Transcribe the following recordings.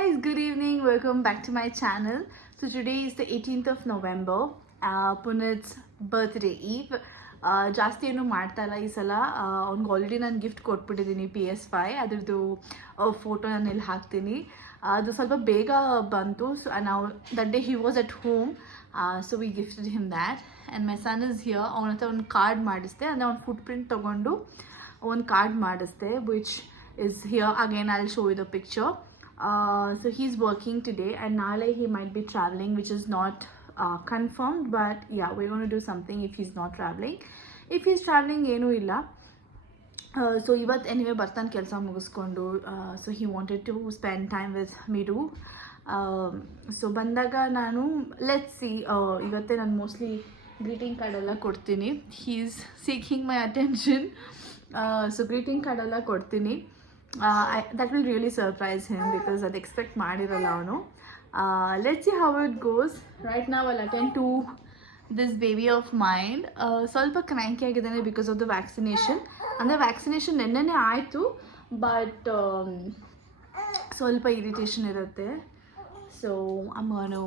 guys, good evening. Welcome back to my channel. So today is the 18th of November, Punit's birthday eve. ಜಾಸ್ತಿ ಏನು ಮಾಡ್ತಾ ಇಲ್ಲ ಈ ಸಲ. ಅವ್ನಿಗೆ ಆಲ್ರೆಡಿ ನಾನು ಗಿಫ್ಟ್ ಕೊಟ್ಬಿಟ್ಟಿದ್ದೀನಿ PS5. ಅದ್ರದ್ದು ಫೋಟೋ ನಾನು ಇಲ್ಲಿ ಹಾಕ್ತೀನಿ. ಅದು ಸ್ವಲ್ಪ ಬೇಗ ಬಂತು. ಸೊ ನಾವು that day he was at home, so we gifted him that. And my son is here. ಅವನ ಹತ್ರ ಒಂದು ಕಾರ್ಡ್ ಮಾಡಿಸ್ದೆ, ಅಂದರೆ ಅವ್ನ ಫುಟ್ ಪ್ರಿಂಟ್ ತೊಗೊಂಡು ಒಂದು ಕಾರ್ಡ್ ಮಾಡಿಸ್ದೆ, which is here. Again, I'll show you the picture. So he's working today, and Nale he might be traveling, which is not confirmed, but yeah, we're going to do something if he's not traveling. If he's traveling, ಏನು ಇಲ್ಲ. So ಇವತ್ತು anyway ಬರ್ತಾನೆ ಕೆಲಸ ಮುಗಿಸ್ಕೊಂಡು. So he wanted to spend time with Miru. So ಬಂದಾಗ ನಾನು let's see, ಇವತ್ತೇ ನಾನು ಮೋಸ್ಟ್ಲಿ ಗ್ರೀಟಿಂಗ್ ಕಾರ್ಡ್ ಎಲ್ಲ ಕೊಡ್ತೀನಿ. He is seeking my attention. So greeting card ಎಲ್ಲ ಕೊಡ್ತೀನಿ. That will really surprise him because I'd expect ಮಾಡಿರಲ್ಲ ಅವನು. Let's see how it goes. Right now I'll attend to this baby of mine. ಸ್ವಲ್ಪ cranky ಆಗಿದ್ದಾನೆ because of the vaccination. ಅಂದರೆ vaccination ನೆನ್ನೆನೇ ಆಯಿತು, but ಸ್ವಲ್ಪ irritation ಇರುತ್ತೆ. So I'm going to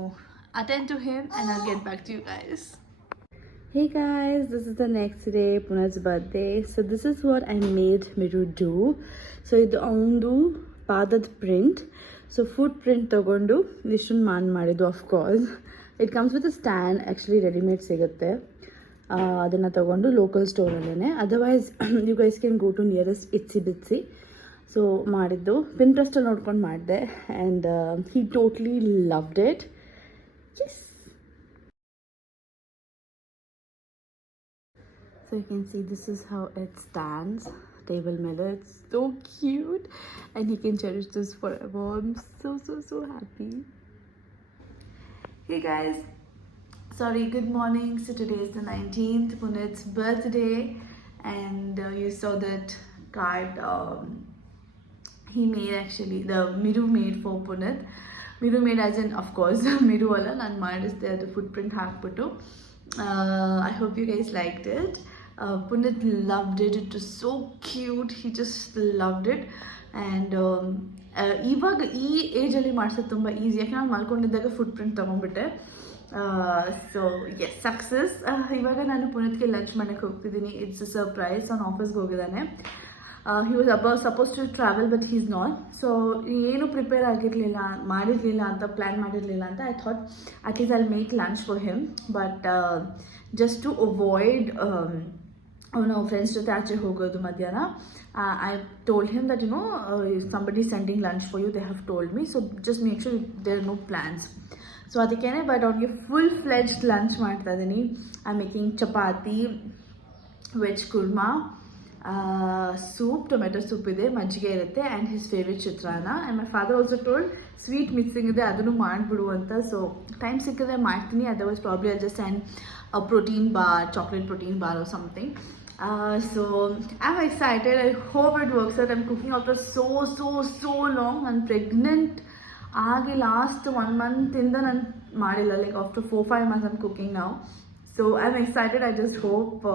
attend to him and I'll get back to you guys. Hey guys, this is the next day, Punit's birthday. So this is what I made Miru do. So ಇದು ಅವನದು ಪಾದದ print. So foot print ತೊಗೊಂಡು ಇಷ್ಟೊಂದು ಮಾಡಿದ್ದು. Of course it comes with a stand. Actually readymade ಸಿಗುತ್ತೆ. ಅದನ್ನು ತೊಗೊಂಡು local ಸ್ಟೋರಲ್ಲೇ. Otherwise you guys can go to nearest itsy bitsy. So ಮಾಡಿದ್ದು ಪಿಂಟ್ರೆಸ್ಟಲ್ಲಿ ನೋಡ್ಕೊಂಡು ಮಾಡಿದೆ, and he totally loved it. Yes. So you can see this is how it stands, table ಮೇಲೆ. It's so cute and he can cherish this forever. I'm so happy. Hey guys, sorry, good morning. So today is the 19th, Punit's birthday, and you saw that card he made, actually the Miru made for Punit. Miru made as in, of course, Miru alla ನಾನು ಮಾಡಿಸ್ದೆ ಅದು footprint ಹಾಕ್ಬಿಟ್ಟು. I hope you guys liked it. Punit loved it. It was so cute. He just loved it. And ಇವಾಗ ಈ ಏಜಲ್ಲಿ ಮಾಡಿಸೋದು ತುಂಬ easy. ಯಾಕೆ ನಾನು ಮಲ್ಕೊಂಡಿದ್ದಾಗ ಫುಟ್ ಪ್ರಿಂಟ್ ತೊಗೊಂಡ್ಬಿಟ್ಟೆ. So yes, success. ಇವಾಗ ನಾನು ಪುನೀತ್ಗೆ ಲಂಚ್ ಮಾಡೋಕ್ಕೆ ಹೋಗ್ತಿದ್ದೀನಿ. It's a surprise. ಅವ್ನು ಆಫೀಸ್ಗೆ ಹೋಗಿದ್ದಾನೆ. He was suppose to travel, but he's not. So ಏನು ಪ್ರಿಪೇರ್ ಮಾಡಿರಲಿಲ್ಲ ಅಂತ, ಪ್ಲ್ಯಾನ್ ಮಾಡಿರಲಿಲ್ಲ ಅಂತ. I thought at least I'll make lunch for him, but just to avoid ಅವನು ಫ್ರೆಂಡ್ಸ್ ಜೊತೆ ಆಚೆ ಹೋಗೋದು ಮಧ್ಯಾಹ್ನ, I told him that somebody sending lunch for you, they have told me, so just make sure there are no plans. So ಅದಕ್ಕೇನೆ, but ಅವ್ನಿಗೆ full fledged lunch ಮಾಡ್ತಾ ಇದ್ದೀನಿ. I making chapati, veg kurma, soup, tomato soup ಇದೆ, ಮಜ್ಜಿಗೆ ಇರುತ್ತೆ, and his favourite chitranna. And my father also told sweet mixing ಇದೆ, ಅದನ್ನು ಮಾಡಿಬಿಡು ಅಂತ. ಸೊ ಟೈಮ್ ಸಿಕ್ಕಿದ್ರೆ ಮಾಡ್ತೀನಿ. Otherwise probably I just and a protein bar, chocolate protein bar or something. So I'm excited. I hope it works out. I'm cooking after so long. I'm pregnant ಆಗಿ last 1 month ಇಂದ ನಾನು ಮಾಡಿಲ್ಲ. Like after 4-5 months I'm cooking now. So I'm excited. I just hope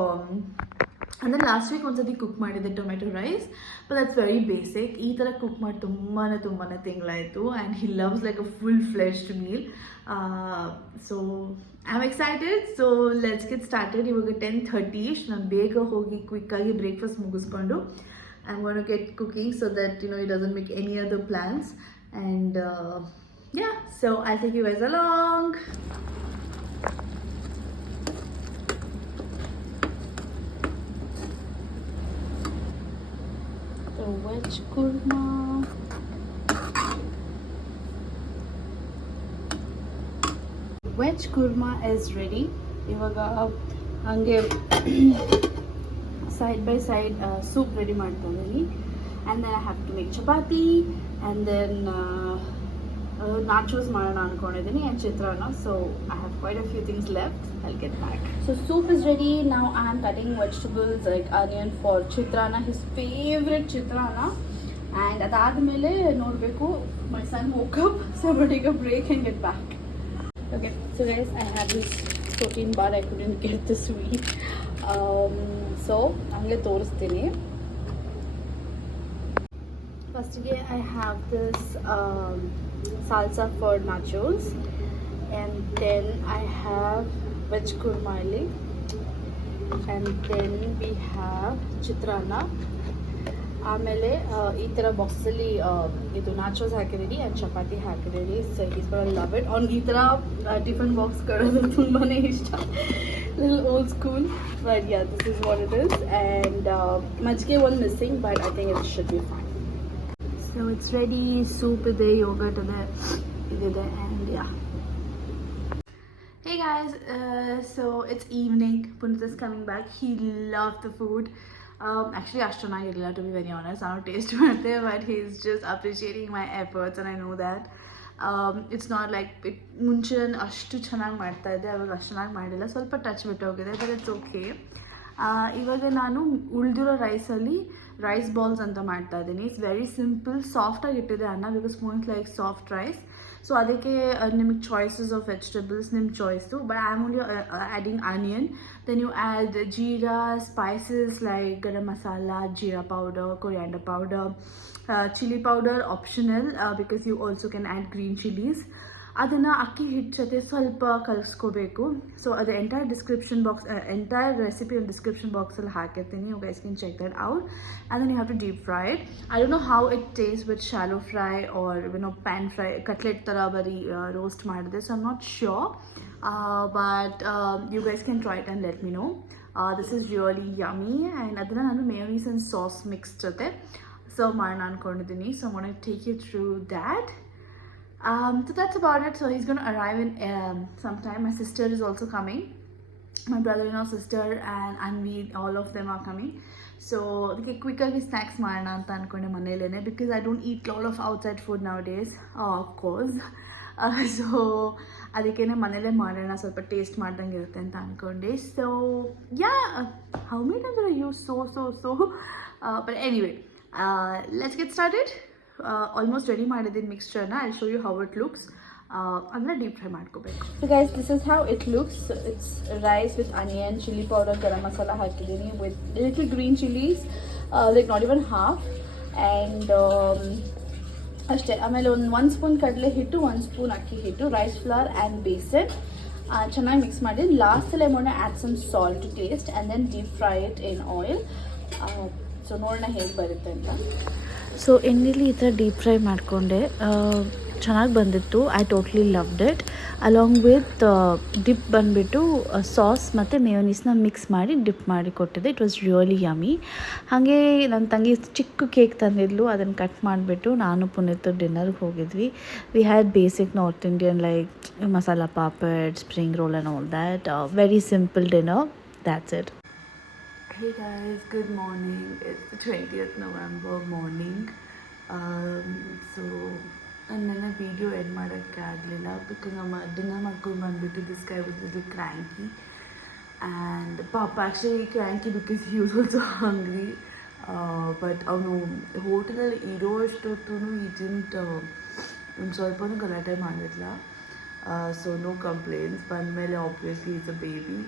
ಅಂದರೆ last week ಒಂದ್ಸತಿ cook ಮಾಡಿದ್ದೆ tomato rice, but that's very basic. ಈ ಥರ cook ಮಾಡಿ ತುಂಬಾ ತಿಂಗಳಾಯಿತು, and he loves like a full fleshed meal. So I am excited. So let's get started. ಇವಾಗ 10:30. ನಾನು ಬೇಗ ಹೋಗಿ ಕ್ವಿಕ್ಕಾಗಿ ಬ್ರೇಕ್ಫಾಸ್ಟ್ ಮುಗಿಸ್ಕೊಂಡು I am gonna get cooking so that he doesn't make any other plans. And yeah, so I'll take you guys along. Veg kurma. Veg kurma is ready. ಇವಾಗ ಹಂಗೆ side by side soup ready ಮಾಡ್ತಾ ಇದ್ದೀನಿ. And then I have to make chapati, and then nachos ಮಾಡೋಣ ಅಂದ್ಕೊಂಡಿದ್ದೀನಿ, and chitranna. So I have quite a few things left. I'll get back. So soup is ready. Now I am cutting vegetables like onion for chitrana, his favorite chitrana. And ಅದಾದಮೇಲೆ ನೋಡಬೇಕು. My son woke up, so I'm going to take a break and get back. Okay, so guys, I have this protein bar. I couldn't get the sweet. So ಹಂಗೆ ತೋರಿಸ್ತೀನಿ. Firstly, I have this salsa for nachos, and then I have veg kurmali, and then we have chitrana. ಆಮೇಲೆ ಈ ಥರ ಬಾಕ್ಸಲ್ಲಿ ಇದು ನಾಚೋಸ್ ಹಾಕಿದ್ದೀನಿ and chapati ಹಾಕಿದ್ದೀನಿ. So is gonna love it. ಅವ್ನಿಗೆ ಈ ಥರ ಟಿಫನ್ ಬಾಕ್ಸ್ ಕೊಡೋದು ತುಂಬಾ ಇಷ್ಟ. Little old school, but yeah this is what it is. And ಮಜ್ಜಿಗೆ ಒಂದು missing, but I think it should be fine. So it's ready. Soup ಇದೆ, ಯೋಗರ್ಟ್ ಇದೆ, ಇದಿದೆ, and yeah. Hey guys, so it's evening. Punit is coming back. He loved the food. Actually, Ashtana Gilla, to be very honest, I don't taste it, but he's just appreciating my efforts, and I know that. It's not like ಮುಂಚೆನ ಅಷ್ಟು ಚೆನ್ನಾಗಿ ಮಾಡ್ತಾ ಇದ್ದೆ, ಅವಾಗ ಅಷ್ಟು ಚೆನ್ನಾಗಿ ಮಾಡಿಲ್ಲ, ಸ್ವಲ್ಪ touch ಬಿಟ್ಟೋಗಿದೆ, but it's okay. ಇವಾಗ ನಾನು ಉಳಿದಿರೋ ರೈಸಲ್ಲಿ ರೈಸ್ ಬಾಲ್ಸ್ ಅಂತ ಮಾಡ್ತಾ ಇದ್ದೀನಿ. ಇಟ್ಸ್ ವೆರಿ ಸಿಂಪಲ್, ಸಾಫ್ಟಾಗಿ ಇಟ್ಟಿದೆ ಅನ್ನ, because spoons like soft rice. So ಅದಕ್ಕೆ ನಿಮಗೆ ಚಾಯ್ಸಸ್ ಆಫ್ ವೆಜಿಟೇಬಲ್ಸ್ ನಿಮ್ಮ choice, but I am only adding onion. Then you add jeera, spices like garam masala, jeera powder, coriander powder, chilli powder optional, because you also can add green chillies. ಅದನ್ನು ಅಕ್ಕಿ ಹಿಟ್ಟು ಜೊತೆ ಸ್ವಲ್ಪ ಕಲಿಸ್ಕೋಬೇಕು. So ಅದು entire description box, entire recipe ಒಂದು description ಬಾಕ್ಸಲ್ಲಿ ಹಾಕಿರ್ತೀನಿ. You guys can check that out. And then you have to deep fry it. I don't know how it taste with shallow fry or pan fry, cutlet ಥರ ಬರೀ roast ಮಾಡಿದೆ. So I'm not sure, but you guys can try it and let me know. This is really yummy. And ಅದನ್ನು ನಾನು mayonnaise and sauce mix ಜೊತೆ serve ಮಾಡೋಣ ಅಂದ್ಕೊಂಡಿದ್ದೀನಿ. So I want to take you through that. So that's about it. So he's going to arrive in sometime. My sister is also coming. My brother-in-law, sister, and Anvi, all of them are coming. So okay, quicker snacks ಮಾಡೋಣ ಅಂತ ಅಂದ್ಕೊಂಡೆ ಮನೇಲೇನೆ, because I don't eat a lot of outside food nowadays, of course. So ಅದಕ್ಕೇನೆ ಮನೇಲೇ ಮಾಡೋಣ, ಸ್ವಲ್ಪ taste ಮಾಡ್ದಂಗೆ ಇರುತ್ತೆ ಅಂತ ಅಂದ್ಕೊಂಡೆ. So yeah, how many times did I use so but anyway, let's get started. Almost ready ಮಾಡಿದ್ದೀನಿ ಮಿಕ್ಸ್ಚರ್ನ. I show you how it looks. ಅಂದರೆ ಡೀಪ್ ಫ್ರೈ ಮಾಡ್ಕೋಬೇಕು. So guys, this is how it looks. It's rice with onion, chilli powder, garam masala ಹಾಕಿದ್ದೀನಿ, with little green chillies, like not even half. And ಅಷ್ಟೇ. ಆಮೇಲೆ ಒಂದು spoon ಕಡಲೆ ಹಿಟ್ಟು, 1 spoon ಅಕ್ಕಿ ಹಿಟ್ಟು, ರೈಸ್ ಫ್ಲವರ್ ಆ್ಯಂಡ್ ಬೇಸನ್ ಚೆನ್ನಾಗಿ ಮಿಕ್ಸ್ ಮಾಡಿ ಲಾಸ್ಟಲ್ಲಿ I want to add some salt to taste and then deep fry it in oil. So ನೋಡೋಣ ಹೇಗೆ ಬರುತ್ತೆ ಅಂತ. ಸೊ ಎಣ್ಣೆಲಿ ಈ ಥರ ಡೀಪ್ ಫ್ರೈ ಮಾಡಿಕೊಂಡೆ, ಚೆನ್ನಾಗಿ ಬಂದಿತ್ತು. I totally loved it. Along with dip ಬಂದುಬಿಟ್ಟು ಸಾಸ್ ಮತ್ತು ಮೇಯೋನೀಸ್ನ ಮಿಕ್ಸ್ ಮಾಡಿ ಡಿಪ್ ಮಾಡಿ ಕೊಟ್ಟಿದ್ದೆ. It was really yummy. ಹಾಗೆ ನನ್ನ ತಂಗಿ ಚಿಕ್ಕ ಕೇಕ್ ತಂದಿದ್ಲು, ಅದನ್ನು ಕಟ್ ಮಾಡಿಬಿಟ್ಟು ನಾನು ಪುನೀತ್ ಡಿನ್ನರ್ಗೆ ಹೋಗಿದ್ವಿ. We had basic north Indian like masala papad, spring roll and all that. Very simple dinner. That's it. Hey guys, good morning. It's the 20th November morning. So ನನ್ನ video edit ಮಾಡೋಕ್ಕೆ ಆಗಲಿಲ್ಲ, ಬಿಕಾಸ್ ನಮ್ಮ dinner ಮಾಡ್ಕೊಂಡು ಬಂದುಬಿಟ್ಟು this guy was little cranky. And ಪಾಪ actually cranky because he was also hungry. But ಅವನು ಹೋಟೆಲಲ್ಲಿ ಇರೋ ಅಷ್ಟೊತ್ತೂ ಒಂದು ಸ್ವಲ್ಪನೂ ಗಲಾಟೆ ಮಾಡಿಲ್ಲ. So no complaints. ಬಂದಮೇಲೆ obviously it's a baby.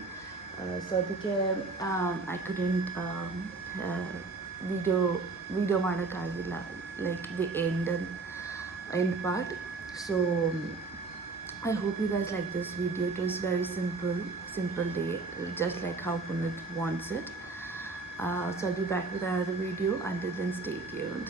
So ಅದಕ್ಕೆ ಐ ಕುಡೆಂಟ್ ವಿಡಿಯೋ ಮಾಡೋಕ್ಕಾಗಿಲ್ಲ, like the end part. So I hope you guys like this video. It was very simple day, just like how Punit wants it. So I'll be back with another video. Until then, stay tuned.